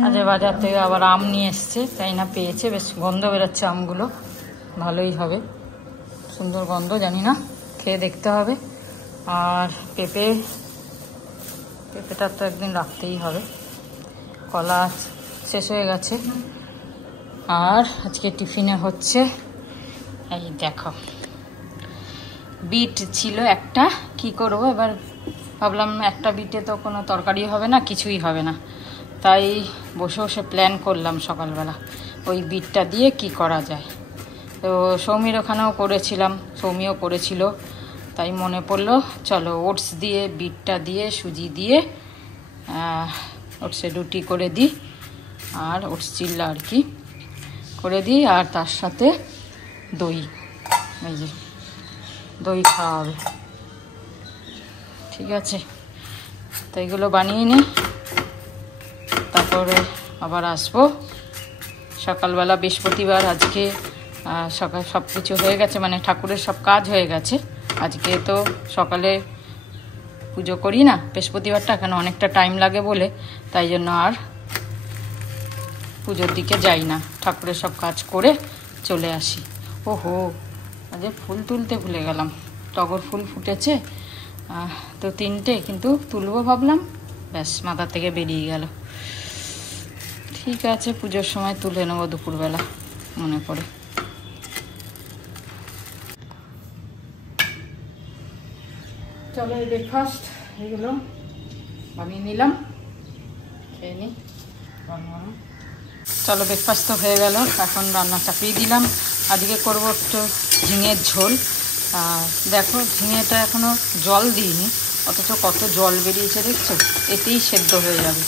আজ বাজার থেকে আবার আম নিয়ে এসছে, তাই না পেয়েছে, বেশ গন্ধ বেরোচ্ছে আমগুলো, ভালোই হবে, সুন্দর গন্ধ, জানি না, খেয়ে দেখতে হবে। আর পেঁপেটা তো একদিন রাখতেই হবে। কলা শেষ হয়ে গেছে। আর আজকে টিফিনে হচ্ছে এই দেখো, বিট ছিল একটা, কি করব এবার, ভাবলাম একটা বিটে তো কোনো তরকারি হবে না, কিছুই হবে না, তাই বসে বসে প্ল্যান করলাম সকালবেলা ওই বিটটা দিয়ে কি করা যায়। তো সৌমির ওখানেও করেছিলাম, সৌমিও করেছিল, তাই মনে পড়লো চলো ওটস দিয়ে, বিটটা দিয়ে, সুজি দিয়ে ওটসে রুটি করে দিই, আর ওটস চিল্লা আর কি করে দিই, আর তার সাথে দই, এই যে দই খাওয়া হবে, ঠিক আছে। তো এগুলো বানিয়ে নিই, তারপরে আবার আসবো সকালবেলা। বৃহস্পতিবার আজকে সকাল সব কিছু হয়ে গেছে, মানে ঠাকুরের সব কাজ হয়ে গেছে। আজকে তো সকালে পুজো করি না বৃহস্পতিবারটা, এখানে অনেকটা টাইম লাগে বলে, তাই জন্য আর পুজোর দিকে যাই না, ঠাকুরের সব কাজ করে চলে আসি। ওহো, আজ ফুল তুলতে ভুলে গেলাম, টগর ফুল ফুটেছে তো 3টে, কিন্তু তুলবো ভাবলাম, ব্যাস মাথা থেকে বেরিয়ে গেল। ঠিক আছে, পুজোর সময় তুলে নেবো দুপুরবেলা মনে করে। চলো এই ব্রেকফাস্ট এগুলো বানিয়ে নিলাম, খেয়ে নিই। চলো ব্রেকফাস্ট তো হয়ে গেল, এখন রান্না চাপিয়ে দিলাম। আজকে করবো একটু ঝিঙের ঝোল। দেখো ঝিঙেটা এখনও জল দিইনি, অথচ কত জল বেরিয়েছে দেখছো, এতেই সেদ্ধ হয়ে যাবে।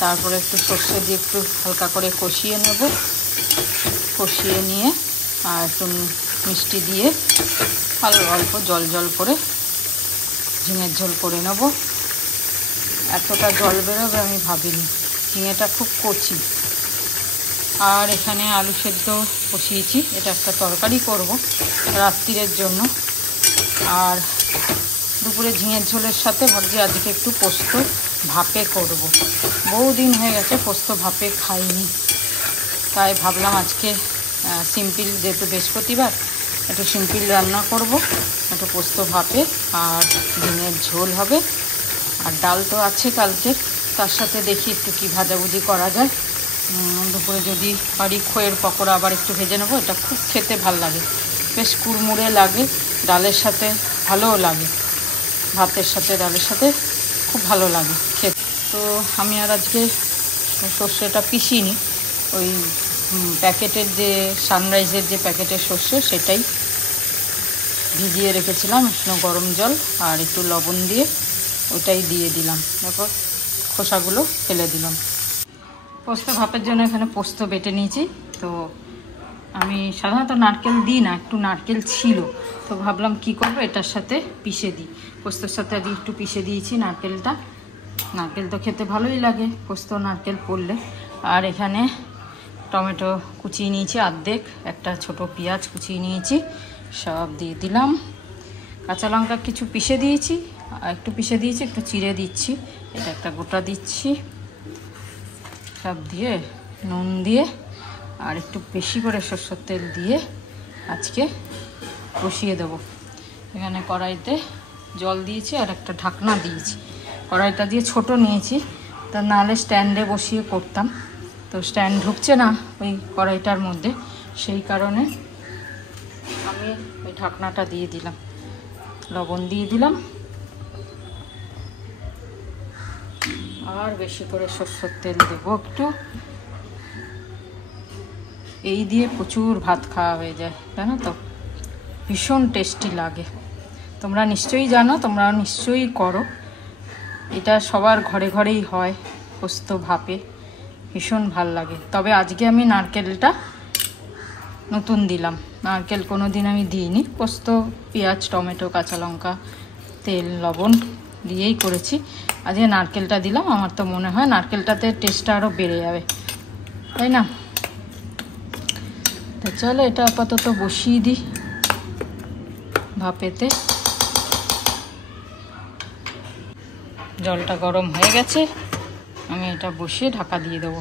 তারপরে একটু সর্ষে দিয়ে একটু হালকা করে কষিয়ে নেব, কষিয়ে নিয়ে আর একটু মিষ্টি দিয়ে অল্প জল করে ঝিঙের ঝোল করে নেব। এতটা জল বেরোবে আমি ভাবিনি, ঝিঙেটা খুব কচি। আর এখানে আলু সেদ্ধ কষিয়েছি, এটা একটা তরকারি করব রাত্রিরের জন্য। আর দুপুরে ঝিঙের ঝোলের সাথে ভাবছি আজকে একটু পোস্ত ভাপে করব। বহুদিন হয়ে গেছে পোস্ত ভাপে খাইনি, তাই ভাবলাম আজকে সিম্পল, যেহেতু বৃহস্পতিবার একটু সিম্পল রান্না করব, একটু পোস্ত ভাপে, আর ঝিঙের ঝোল হবে, আর ডাল তো আছে কালকের, তার সাথে দেখি একটু কি ভাজাভুজি করা যায়। দুপুরে যদি পারি খইয়ের পকোড়া আবার একটু ভেজে নেবো, এটা খুব খেতে ভাল লাগে, বেশ কুড়মুড়ে লাগে, ডালের সাথে ভালোও লাগে, ভাতের সাথে ডালের সাথে খুব ভালো লাগে খেতে। তো আমি আর আজকে সর্ষেটা পিষিনি, ওই প্যাকেটের যে সানরাইজের যে প্যাকেটের সর্ষে, সেটাই ভিজিয়ে রেখেছিলাম উষ্ণ গরম জল আর একটু লবণ দিয়ে, ওটাই দিয়ে দিলাম, তারপর খোসাগুলো ফেলে দিলাম। পোস্ত ভাপের জন্য এখানে পোস্ত বেটে নিয়েছি। তো আমি সাধারণত নারকেল দিই না, একটু নারকেল ছিল, তো ভাবলাম কি করব, এটার সাথে পিষে দিই, পোস্তর সাথে আজকে একটু পিষে দিয়েছি নারকেলটা। নারকেল তো খেতে ভালোই লাগে পোস্ত নারকেল পড়লে। আর এখানে টমেটো কুচিয়ে নিয়েছি অর্ধেক, একটা ছোট পেঁয়াজ কুচিয়ে নিয়েছি, সব দিয়ে দিলাম। কাঁচা লঙ্কা কিছু পিষে দিয়েছি, আর একটু পিষে দিয়েছি, একটু চিড়ে দিচ্ছি, এটা একটা গোটা দিচ্ছি, সব দিয়ে নুন দিয়ে আর একটু বেশি করে সরষের তেল দিয়ে আজকে কষিয়ে দেবো। এখানে কড়াইতে জল দিয়েছি আর একটা ঢাকনা দিয়েছি, কড়াইটা দিয়ে ছোট নিয়েছি, তা নাহলে স্ট্যান্ডে বসিয়ে করতাম, তো স্ট্যান্ড ঢুকছে না ওই কড়াইটার মধ্যে, সেই কারণে আমি ওই ঢাকনাটা দিয়ে দিলাম, লবণ দিয়ে দিলাম, আর বেশি করে সরষের তেল দেবো একটু। এই দিয়ে প্রচুর ভাত খাওয়া হয়ে যায়, জানো তো, ভীষণ টেস্টি লাগে। তোমরা নিশ্চয়ই জানো, তোমরা নিশ্চয়ই করো, এটা সবার ঘরে ঘরেই হয়, পোস্ত ভাপে ভীষণ ভাল লাগে। তবে আজকে আমি নারকেলটা নতুন দিলাম, নারকেল কোনো দিন আমি দিইনি, পোস্ত পেঁয়াজ টমেটো কাঁচা লঙ্কা তেল লবণ দিয়েই করেছি, আজকে নারকেলটা দিলাম। আমার তো মনে হয় নারকেলটাতে টেস্টটা আরও বেড়ে যাবে, তাই না? তো চলো এটা আপাতত বসিয়ে দিই ভাপেতে। জলটা গরম হয়ে গেছে, আমি এটা বসিয়ে ঢাকা দিয়ে দেবো।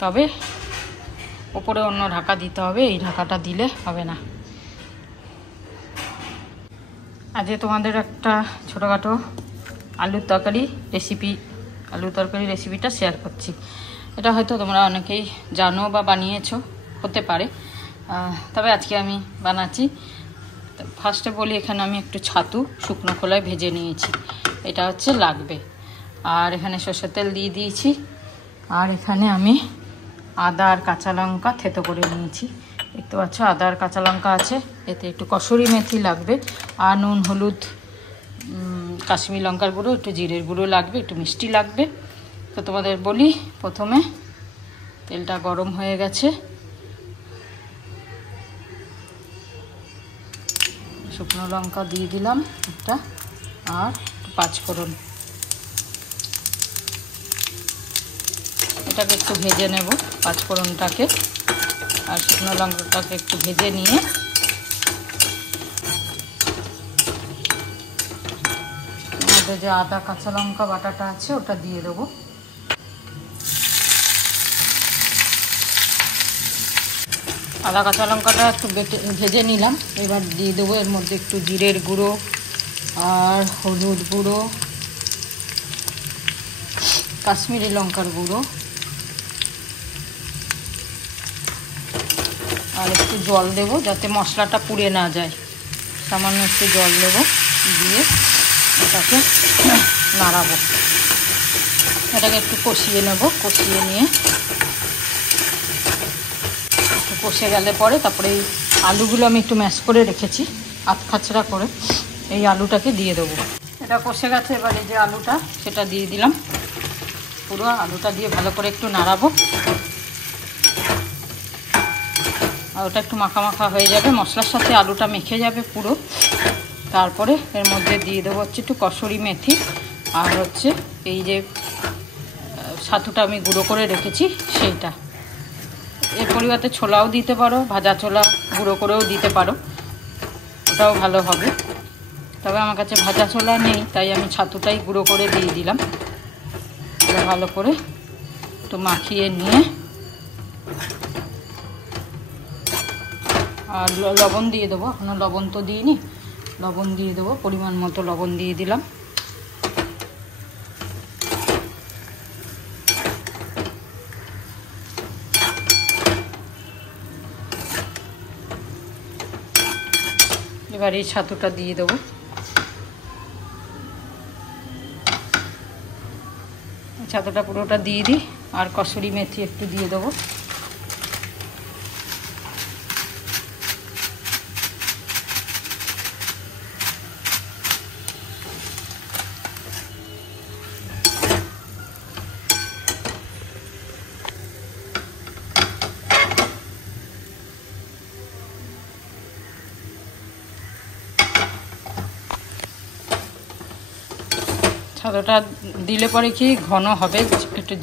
তবে ওপরে অন্য ঢাকা দিতে হবে, এই ঢাকাটা দিলে হবে না। আজকে তোমাদের একটা ছোটোখাটো আলুর তরকারি রেসিপিটা শেয়ার করছি। এটা হয়তো তোমরা অনেকেই জানো বা বানিয়েছো, হতে পারে, তবে আজকে আমি বানাচ্ছি। ফার্স্টে বলি, এখানে আমি একটু ছাতু শুকনো খোলায় ভেজে নিয়েছি, এটা হচ্ছে লাগবে। আর এখানে সরষের তেল দিয়ে দিয়েছি। আর এখানে আমি আদা আর কাঁচা লঙ্কা থেতো করে নিয়েছি, দেখতে পাচ্ছ আদা আর কাঁচা লঙ্কা আছে। এতে একটু কসুরি মেথি লাগবে, আর নুন, হলুদ, কাশ্মীরি লঙ্কার গুঁড়ো, একটু জিরের গুঁড়ো লাগবে, একটু মিষ্টি লাগবে। তো তোমাদের বলি, প্রথমে তেলটা গরম হয়ে গেছে, শুকনো লঙ্কা দিয়ে দিলাম একটা, আর পাঁচফোড়ন। এটাকে একটু ভেজে নেব, পাঁচফোড়নটাকে আর শুকনো লঙ্কাটাকে একটু ভেজে নিয়ে মধ্যে যে আদা কাঁচা লঙ্কা বাটাটা আছে ওটা দিয়ে দেবো। আদা কাঁচা লঙ্কাটা একটু ভেজে নিলাম। এবার দিয়ে দেবো এর মধ্যে একটু জিরের গুঁড়ো আর হলুদ গুঁড়ো, কাশ্মীরি লঙ্কার গুঁড়ো, আর একটু জল দেবো যাতে মশলাটা পুড়ে না যায়। সামান্য একটু জল দেবো, দিয়ে এটাকে নাড়াবো। এটাকে একটু কষিয়ে নেব, কষিয়ে নিয়ে একটু কষে গেলে পরে তারপরে এই আলুগুলো আমি একটু ম্যাশ করে রেখেছি আধখাচড়া করে, এই আলুটাকে দিয়ে দেবো। এটা কষে গেছে, এবার এই যে আলুটা সেটা দিয়ে দিলাম। পুরো আলুটা দিয়ে ভালো করে একটু নাড়াবো, আর ওটা একটু মাখা মাখা হয়ে যাবে, মশলার সাথে আলুটা মেখে যাবে পুরো। তারপরে এর মধ্যে দিয়ে দেবো হচ্ছে একটু কসুরি মেথি, আর হচ্ছে এই যে ছাতুটা আমি গুঁড়ো করে রেখেছি সেইটা। এর পরিবর্তে ছোলাও দিতে পারো, ভাজা ছোলা গুঁড়ো করেও দিতে পারো, ওটাও ভালো হবে। তবে আমার কাছে ভাজা ছোলা নেই, তাই আমি ছাতুটাই গুঁড়ো করে দিয়ে দিলাম। ভালো করে একটু মাখিয়ে নিয়ে, আর লবণ দিয়ে দেবো। এখনও লবণ তো দিইনি, লবণ দিয়ে দেবো, পরিমাণ মতো লবণ দিয়ে দিলাম। এবার এই ছাতুটা দিয়ে দেবো। ছাতুটা পুরোটা দিয়ে দিই, আর কসুরি মেথি একটু দিয়ে দেবো। ছাতুটা দিলে পরে কি ঘন হবে, একটু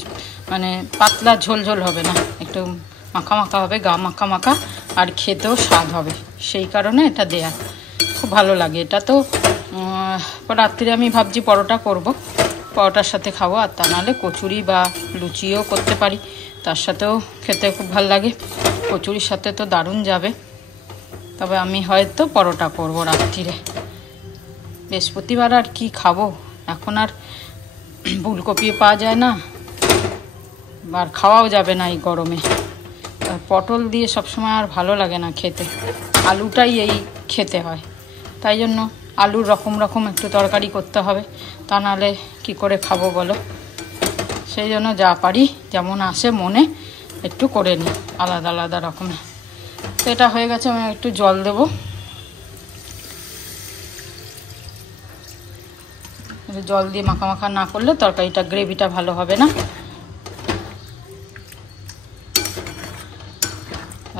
মানে পাতলা ঝোল ঝোল হবে না, একটু মাখা মাখা হবে, গা মাখা মাখা, আর খেতেও স্বাদ হবে। সেই কারণে এটা দেয়া খুব ভালো লাগে। এটা তো রাত্রিরে আমি ভাবছি পরোটা করব, পরোটার সাথে খাবো, আর তা নাহলে কচুরি বা লুচিও করতে পারি, তার সাথেও খেতে খুব ভালো লাগে। কচুরির সাথে তো দারুণ যাবে। তবে আমি হয়তো পরোটা করব রাত্রিরে। বৃহস্পতিবার আর কি খাবো, এখন আর ফুলকপি পাওয়া যায় না, আর খাওয়াও যাবে না এই গরমে। পটল দিয়ে সবসময় আর ভালো লাগে না খেতে, আলুটাই এই খেতে হয়। তাই জন্য আলুর রকম রকম একটু তরকারি করতে হবে, তা নাহলে কী করে খাবো বলো। সেই জন্য যা পারি, যেমন আসে মনে, একটু করে নিই আলাদা আলাদা রকমের। তো এটা হয়ে গেছে, আমি একটু জল দেবো। জল দিয়ে মাখা মাখা না করলে তরকারিটা, গ্রেভিটা ভালো হবে না।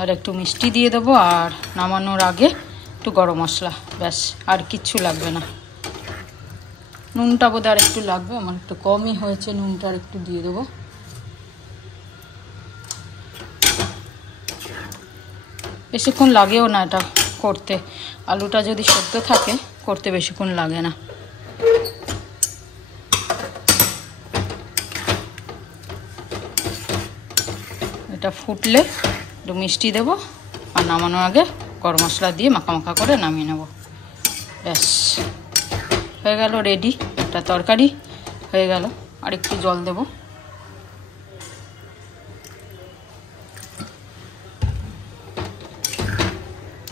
আর একটু মিষ্টি দিয়ে দেবো, আর নামানোর আগে একটু গরম মশলা, ব্যাস, আর কিচ্ছু লাগবে না। নুনটা বোধহয় আর একটু লাগবে, আমার একটু কমই হয়েছে, নুনটা আর একটু দিয়ে দেবো। বেশিক্ষণ লাগেও না এটা করতে, আলুটা যদি সেদ্ধ থাকে করতে বেশিক্ষণ লাগে না। এটা ফুটলে একটু মিষ্টি দেবো, আর নামানোর আগে গরম মশলা দিয়ে মাখা মাখা করে নামিয়ে নেব। ব্যাস হয়ে গেল রেডি, একটা তরকারি হয়ে গেল। আর একটু জল দেব।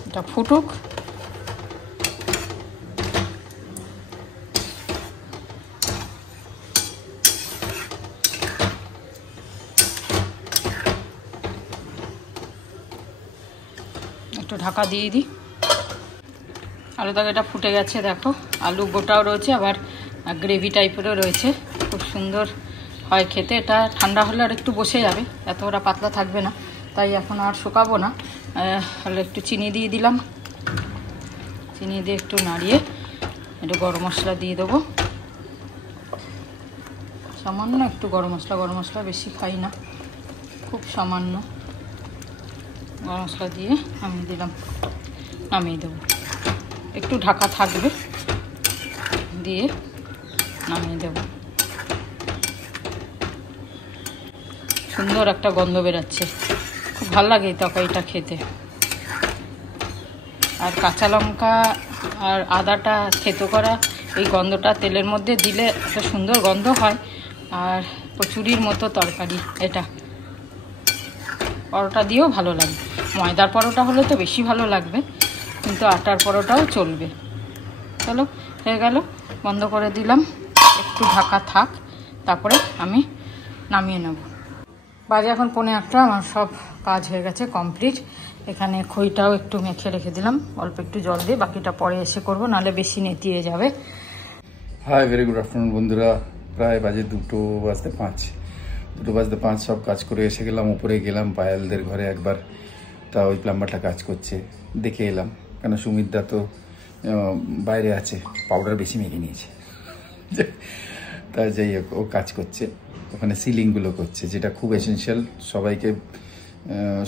এটা ফুটুক। একটু ঢাকা দিয়ে দিই। আলু তরকারিটা ফুটে গেছে, দেখো আলু গোটাও রয়েছে, আবার গ্রেভি টাইপেরও রয়েছে, খুব সুন্দর হয় খেতে। এটা ঠান্ডা হলে আর একটু বসে যাবে, এত ওরা পাতলা থাকবে না, তাই এখন আর শুকাবো না। হলে একটু চিনি দিয়ে দিলাম, চিনি দিয়ে একটু নাড়িয়ে একটু গরম মশলা দিয়ে দেবো, সামান্য একটু গরম মশলা বেশি খাই না, খুব সামান্য গরম মশলা দিয়ে আমি দিলাম, নামিয়ে দেবো। একটু ঢাকা থাকবে, দিয়ে নামিয়ে দেব। সুন্দর একটা গন্ধ বেরাচ্ছে, খুব ভালো লাগে এই তরকারিটা খেতে। আর কাঁচা লঙ্কা আর আদাটা থেতো করা এই গন্ধটা তেলের মধ্যে দিলে একটা সুন্দর গন্ধ হয়। আর কচুরির মতো তরকারি এটা, পরোটা দিয়েও ভালো লাগে। ময়দার পরোটা হলে তো বেশি ভালো লাগবে, কিন্তু আটার পরোটাও চলবে। চলো হয়ে গেল, বন্ধ করে দিলাম, একটু ঢাকা থাক, তারপরে আমি নামিয়ে নেব। বাজে এখন 1:45, আমার সব কাজ হয়ে গেছে কমপ্লিট। এখানে খইটাও একটু মেখে রেখে দিলাম, অল্প একটু জল দিয়ে, বাকিটা পরে এসে করব, নাহলে বেশি নেতিয়ে যাবে। হাই, ভেরি গুড আফটারনুন বন্ধুরা। প্রায় বাজে 2:05 সব কাজ করে এসে গেলাম, উপরে গেলাম পায়েলদের ঘরে একবার, তা ওই প্লাম্বারটা কাজ করছে, দেখে এলাম। কেন সুমিতদা তো বাইরে আছে, পাউডার বেশি মেখে নিয়েছে, তা যাই হোক ও কাজ করছে ওখানে, সিলিংগুলো করছে, যেটা খুব এসেনশিয়াল।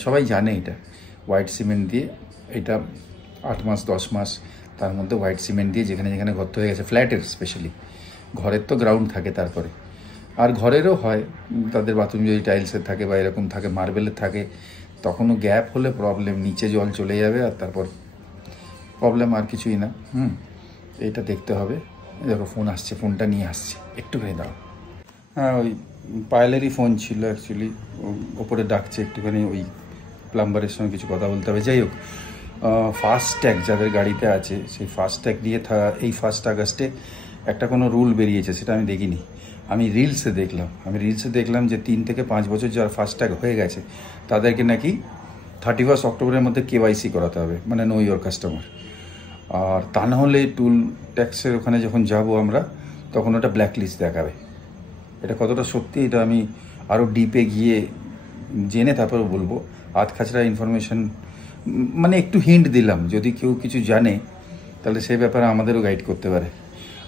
সবাই জানে এটা হোয়াইট সিমেন্ট দিয়ে, এটা 8 মাস 10 মাস তার মধ্যে হোয়াইট সিমেন্ট দিয়ে, যেখানে যেখানে গর্ত হয়ে গেছে ফ্ল্যাটের, স্পেশালি ঘরের তো গ্রাউন্ড থাকে, তারপরে আর ঘরেরও হয়, তাদের বাথরুম যদি টাইলসের থাকে বা এরকম থাকে মার্বেলের থাকে, তখনও গ্যাপ হলে প্রবলেম, নিচে জল চলে যাবে, আর তারপর প্রবলেম, আর কিছুই না। এইটা দেখতে হবে। দেখো ফোন আসছে, ফোনটা নিয়ে আসছে, একটুখানি দাও। হ্যাঁ, ওই পায়েলেরই ফোন ছিল অ্যাকচুয়ালি, ওপরে ডাকছে একটুখানি, ওই প্লাম্বারের সঙ্গে কিছু কথা বলতে হবে। যাই হোক, ফাস্ট্যাগ যাদের গাড়িতে আছে, সেই ফাস্ট্যাগ দিয়ে এই 1 আগস্টে একটা কোনো রুল বেরিয়েছে, সেটা আমি দেখিনি, আমি রিলসে দেখলাম যে 3 থেকে 5 বছর যারা ফাস্ট্যাগ হয়ে গেছে তাদেরকে নাকি 31 অক্টোবরের মধ্যে KYC করাতে হবে, মানে নো ইয়োর কাস্টমার। আর তা না হলে টুল ট্যাক্সের ওখানে যখন যাব আমরা, তখন ওটা ব্ল্যাক লিস্ট দেখাবে। এটা কতটা সত্যি, এটা আমি আরও ডিপে গিয়ে জেনে তারপরে বলবো। আধখাচড়া ইনফরমেশন, মানে একটু হিন্ট দিলাম, যদি কেউ কিছু জানে তাহলে সেই ব্যাপারে আমাদেরও গাইড করতে পারে।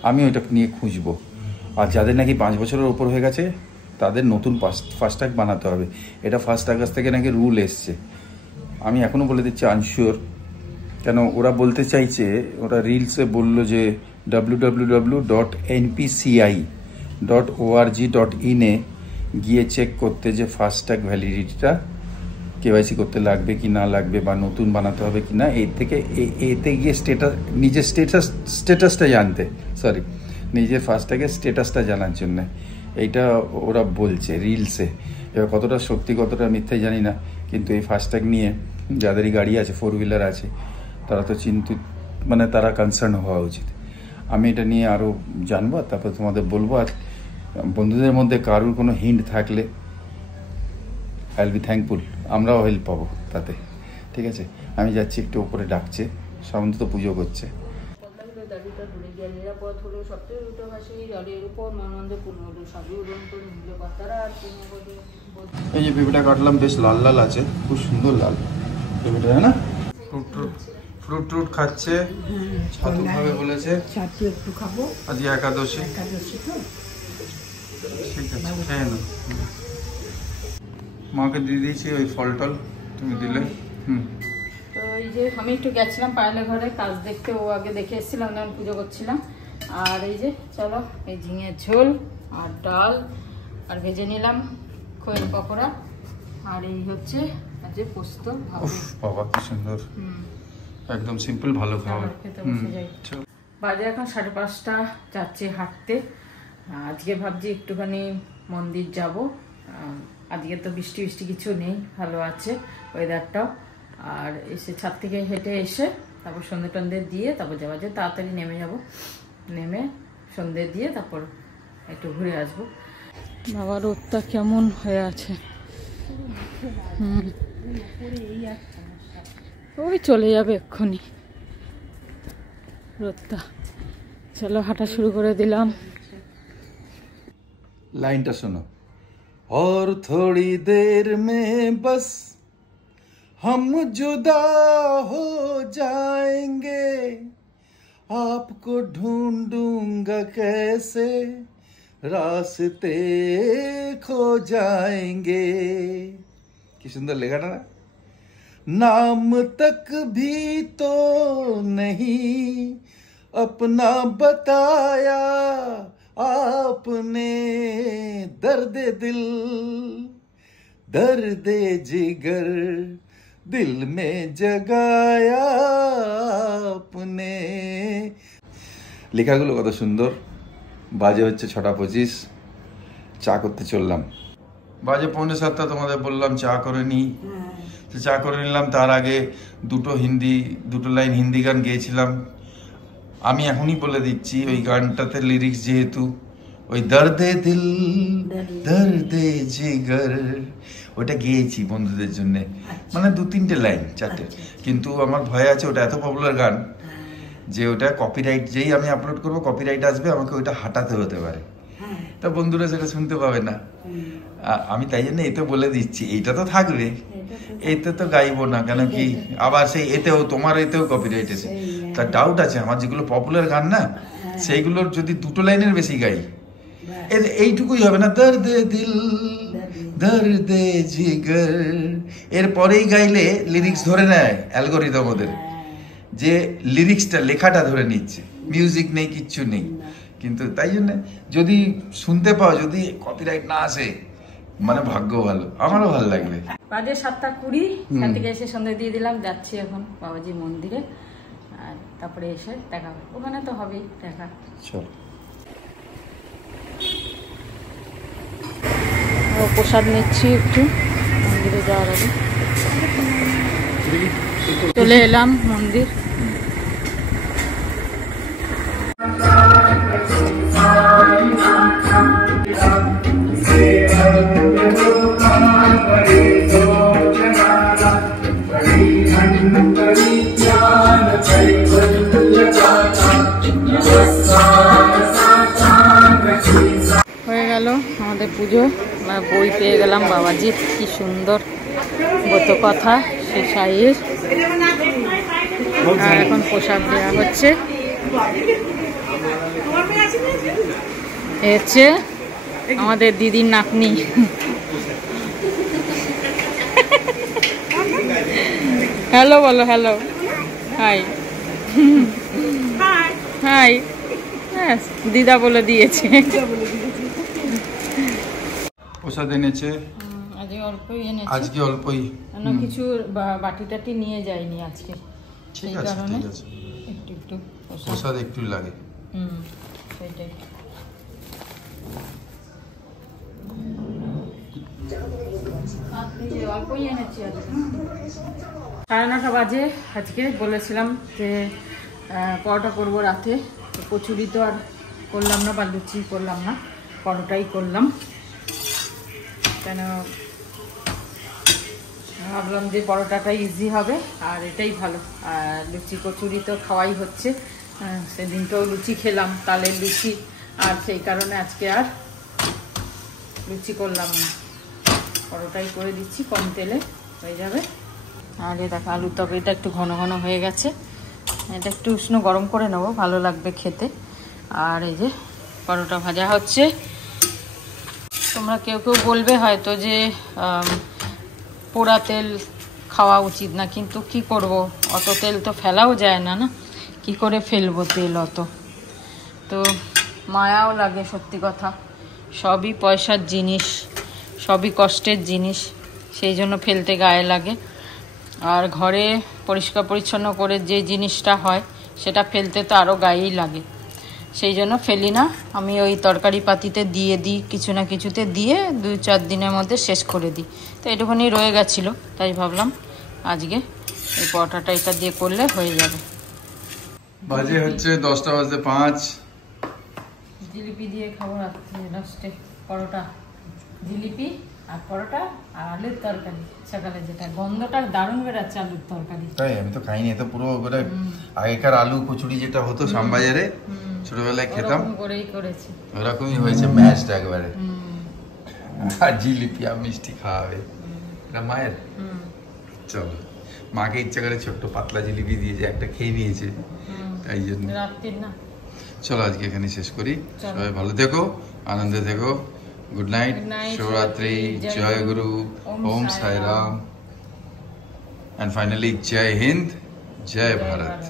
আমি ওইটা নিয়ে খুঁজবো। আর যাদের নাকি 5 বছরের ওপর হয়ে গেছে তাদের নতুন ফাস্ট্যাগ বানাতে হবে। এটা 1 আগস্ট থেকে নাকি রুল এসছে। আমি এখনও বলে দিচ্ছি আনশিওর, কেন ওরা বলতে চাইছে, ওরা রিলসে বললো যে www.npci.org.in এ গিয়ে চেক করতে, যে ফাস্ট্যাগ ভ্যালিডিটিটা KYC করতে লাগবে কি না লাগবে, বা নতুন বানাতে হবে কি না, এতে গিয়ে নিজের স্টেটাসটা জানতে, নিজের ফাস্ট্যাগের স্টেটাসটা জানার জন্য এইটা ওরা বলছে রিলসে। এবার কতটা সত্যি কতটা মিথ্যে জানি না, কিন্তু এই ফাস্ট্যাগ নিয়ে যাদেরই গাড়ি আছে, 4 হুইলার আছে, তারা তো চিন্তিত, মানে তারা কনসার্ন হওয়া উচিত। আমি এটা নিয়ে আরও জানবো, তারপর তোমাদের বলবো। আর বন্ধুদের মধ্যে কারোর কোনো হিন্ট থাকলে আই উইল বি থ্যাঙ্কফুল, আমরাও হেল্প পাবো তাতে। ঠিক আছে, আমি যাচ্ছি, একটু উপরে ডাকছে, সামন্ত তো পুজো করছে। এই যে পেঁপেটা কাটলাম, বেশ লাল লাল আছে, খুব সুন্দর লাল পেঁপেটা, হ্যাঁ না? ফ্রুট খাচ্ছে, ছাতু খাবে বলেছে, ছাতু একটু খাবো, আজকে একাদশী তো। ঠিক আছে, খেয়ে নাও। মাকে দিয়ে দিয়েছি ওই ফল টল, তুমি দিলে। তো এই যে আমি একটু গেছিলাম পায়েলের ঘরে কাজ দেখতে, ও আগে দেখে এসেছিলাম যখন পুজো করছিলাম। আর এই যে চলো, এই ঝিঙের ঝোল আর ডাল, আর ভেজে নিলাম খইয়ের পকোড়া, আর এই হচ্ছে আজকে পোস্ত। বাবা কি সুন্দর, একদম সিম্পল ভালো খাবার। বাজে এখন 5:30 যাচ্ছি হাঁটতে। আজকে ভাবছি একটুখানি মন্দির যাব। আজকে তো বৃষ্টি কিছু নেই, ভালো আছে ওয়েদারটাও। আর এসে ছাদ থেকে হেঁটে এসে তারপর সন্ধে টন্ধে দিয়ে তারপর যাওয়া যায়, তাড়াতাড়ি নেমে যাব, নেমে সন্ধে দিয়ে তারপর একটু ঘুরে আসবো। বাবা রোদটা কেমন হয়ে আছে, ওই চলে যাবে এক্ষুনি রোদটা। চলো হাঁটা শুরু করে দিলাম। লাইনটা শোনো, और थोड़ी देर में बस हम जुदा हो जाएंगे, आपको ढूंढूंगा कैसे रास्ते खो जाएंगे। কি সুন্দর লেখাটা না? नाम तक भी तो नहीं अपना बताया आपने, दर्द दिल दर्द जिगर दिल में जगाया आपने। লেখাগুলো কত সুন্দর। বাজে হচ্ছে 6:25, চা করতে চললাম। বাজে 6:45, তোমাদের বললাম চা করে নি। চা করে নিলাম, তার আগে দুটো লাইন হিন্দি গান গেয়েছিলাম। আমি এখনই বলে দিচ্ছি, ওই গানটাতে লিরিক্স যেহেতু ওই দর্দে দিল দর্দে জিগর, ওটা গেয়েছি বন্ধুদের জন্য, মানে 2-3টে লাইন 4টে। কিন্তু আমার ভয় আছে, ওটা এত পপুলার গান যে ওটা কপিরাইট, যেই আমি আপলোড করবো কপিরাইট আসবে, আমাকে ওইটা হাঁটাতে হতে পারে। তা বন্ধুরা সেটা শুনতে পাবে না। আমি তাই জন্য এতে বলে দিচ্ছি, এইটা তো থাকবে, এতে তো গাইবো না, কেন কি আবার সেই এতেও তোমার এতেও কপিরাইট এসে। তার ডাউট আছে, আমার যেগুলো পপুলার গান না সেইগুলোর যদি 2টো লাইনের বেশি গাই, এইটুকুই হবে না, দর্দে দিল দর্দে জিগর, এরপরেই গাইলে লিরিক্স ধরে নেয় অ্যালগোরিদম ওদের, যে লিরিক্সটা লেখাটা ধরে নিচ্ছে, মিউজিক নেই, কিচ্ছু নেই। কিন্তু তাই জন্য যদি শুনতে পাও, যদি কপিরাইট না আসে, মানে ভাগ্য ভালো, আমারও ভালো লাগবে। বাজে 7:20, এখান থেকে এসে সন্ধ্যে দিয়ে দিলাম। যাচ্ছি এখন বাবাজি মন্দিরে, আর তারপরে এসে দেখা হবে, ওখানে তো হবেই দেখা। চল প্রসাদ নিচ্ছি একটু মন্দিরে যাওয়ার আগে। চলে এলাম মন্দির। হয়ে গেল আমাদের পুজো, বই পেয়ে গেলাম বাবাজির, কি সুন্দর ব্রতকথা শেষাইয়ের। আর এখন প্রসাদ দেওয়া হচ্ছে। হচ্ছে আমাদের দিদির নাতনি। হ্যালো বলো, হ্যালো, হাই হাই। হ্যাঁ দিদা বলে দিয়েছে। প্রসাদ এনেছে আজকে অল্পই, কিছু বাটি টাটি নিয়ে যায়নি আজকে, ঠিক আছে ঠিক আছে, একটু প্রসাদ একটু লাগে। সেটাই। অল্পই এনেছি আজকে। 9:30 বাজে। আজকে বলেছিলাম যে পরোটা করবো রাতে, কচুরি তো আর করলাম না বা লুচি করলাম না, পরোটাই করলাম। কেন ভাবলাম যে পরোটাটা ইজি হবে আর এটাই ভালো, আর লুচি কচুরি তো খাওয়াই হচ্ছে। সেদিনটাও লুচি খেলাম, তালের লুচি, আর সেই কারণে আজকে আর লুচি করলাম না, পরোটাই করে দিচ্ছি, কম তেলে হয়ে যাবে। আর এ দেখো আলুর তরকারিটা একটু ঘন ঘন হয়ে গেছে, এটা একটু উষ্ণ গরম করে নেবো, ভালো লাগবে খেতে। আর এই যে পরোটা ভাজা হচ্ছে। তোমরা কেউ কেউ বলবে হয়তো যে পোড়া তেল খাওয়া উচিত না, কিন্তু কি করব, অত তেল তো ফেলাও যায় না, না কি করে ফেলবো তেল অত, তো মায়াও লাগে সত্যি কথা। সবই পয়সার জিনিস, সবই কষ্টের জিনিস, সেই জন্য ফেলতে গায়ে লাগে। আর ঘরে পরিষ্কার পরিচ্ছন্ন করে যে জিনিসটা হয় সেটা ফেলতে তো আরও গায়েই লাগে, সেই জন্য ফেলি না। আমি ওই তরকারি পাতিতে দিয়ে দিই, কিছু না কিছুতে দিয়ে 2-4 দিনের মধ্যে শেষ করে দিই। তো এটুকুনি রয়ে গেছিলো, তাই ভাবলাম আজকে এই পরোটাটা এটা দিয়ে করলে হয়ে যাবে। বাজে হচ্ছে 10:05। জিলিপি দিয়ে খাবো রাত্রে লাস্টে, পরোটা, জিলিপি আর পরোটা আর আলুর তরকারি। সকালে যেটা গন্ধটা দারুণ বেরাচ্ছে আলুর তরকারি। তাই আমি তো খাইনি, তো পুরো ওটা আগেকার আলু কচুরি যেটা হতো শ্যামবাজারে ছোটবেলায় খেতাম, করেই করেছি, ওরকমই হয়েছে ম্যাশড একবারে। আর জিলিপি আর মিষ্টি খাওয়াবে, এটা মায়ের। চলো, মাকে ইচ্ছা করে ছোট্ট পাতলা জিলিপি দিয়েছে, একটা খেয়ে নিয়েছে, তাই জন্য। রাত্রির না। চলো আজকে এখানে শেষ করি, সবাই ভালো থেকো, আনন্দে থেকো। Good night, Shivratri, Joy Guru, Om Sai Ram, and finally Joy Hind, Joy Bharat.